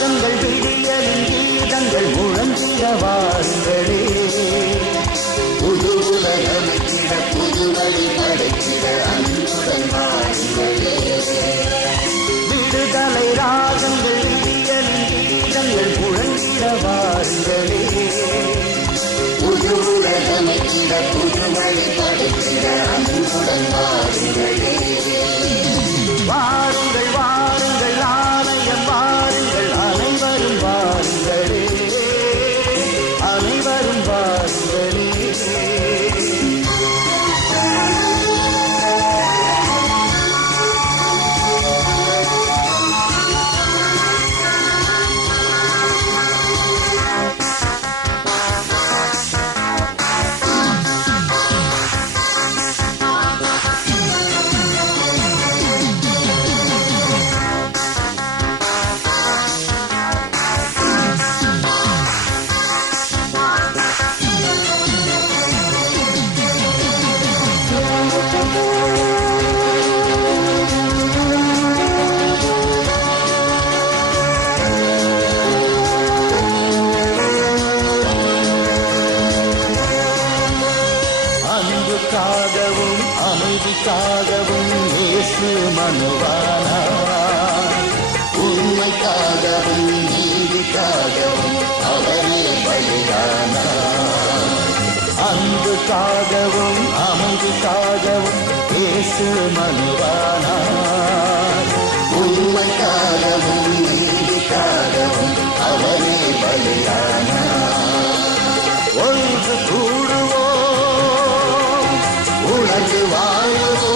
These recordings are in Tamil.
ராகங்கள் விடியலின் கீதங்கள் முழங்கிட வாருங்களே. புது உலகமைத்திட புது வழி படைத்திட அன்புடன் வாருங்களே. விடுதலை ராகங்கள் விடியலின் கீதங்கள் முழங்கிட வாருங்களே. புது உலகமைத்திட புது வழி படைத்திட அன்புடன் வாருங்களே. வாருங்கள் வாருங்கள் ஆலயம் வாருங்கள் அனைவரும் வாருங்களே. அனைவரும் வாருங்களே. அன்புக்காகவும் அமைதிக்காகவும் இயேசு மனுவானார். உண்மைக்காகவும் நீதிக்காகவும் அவரே பலியானார். அன்புக்காகவும் அமைதிக்காகவும் இயேசு மனுவானார். உண்மைக்காகவும் நீதிக்காகவும் அவரே பலியானார். ஒன்று கூடுவோம், உணர்ந்து வாழுவோம்.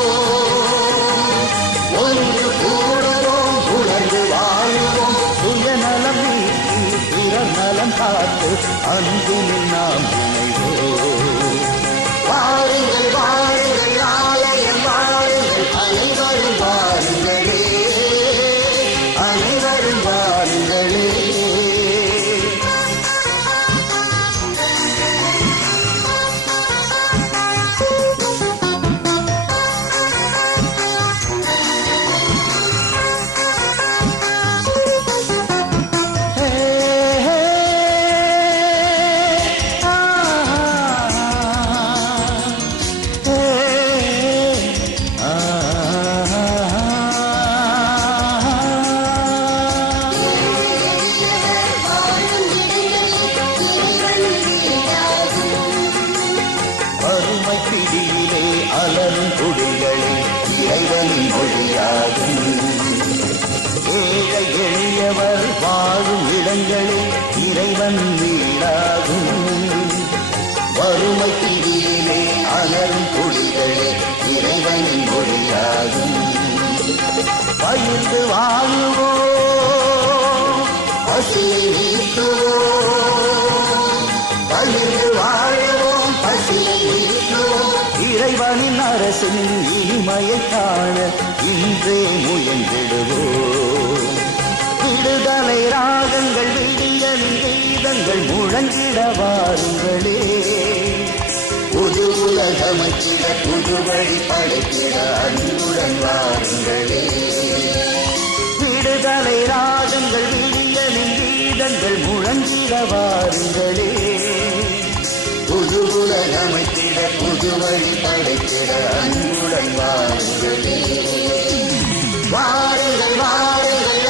ஒன்று கூடுவோம், உணர்ந்து வாழுவோம். சுயநலம் நீக்கி பிறர் நலம் காத்து அன்பினில் நாம் இணைவோம். வாருங்கள் வாருங்கள் ஆலயம் வாருங்கள் அனைவரும் வாருங்களே. அனைவரும் வாருங்களே. வறுமை பிடியிலே அலரும் குடிகளே இறைவனின் மொழியாகும். ஏழை எளியவர் வாழும் இடங்களில் இறைவன் வீடாகும். வறுமை பிடியிலே அலரும் குடிகளே இறைவனின் மொழியாகும். பயிர்ந்து வாழுவோம், பசியை நீக்குவோம். பயிர்ந்து வாழுவோம், பசியை நீக்குவோம். இறைவனின் அரசின் இனிமையை காண இன்றே முயன்றிடுவோம். விடுதலை ராகங்கள் விடியலின் கீதங்கள் முழங்கிட வாருங்களே. புது உலகமைத்திட புது வழி படைத்திட அன்புடன் வாருங்களே. விடுதலை ராகங்கள் விடியலின் கீதங்கள் முழங்கிட வாருங்களே. புது உலகமைத்திட புது வழி படைத்திட அன்புடன் வாருங்களே. வாருங்கள் வாருங்கள்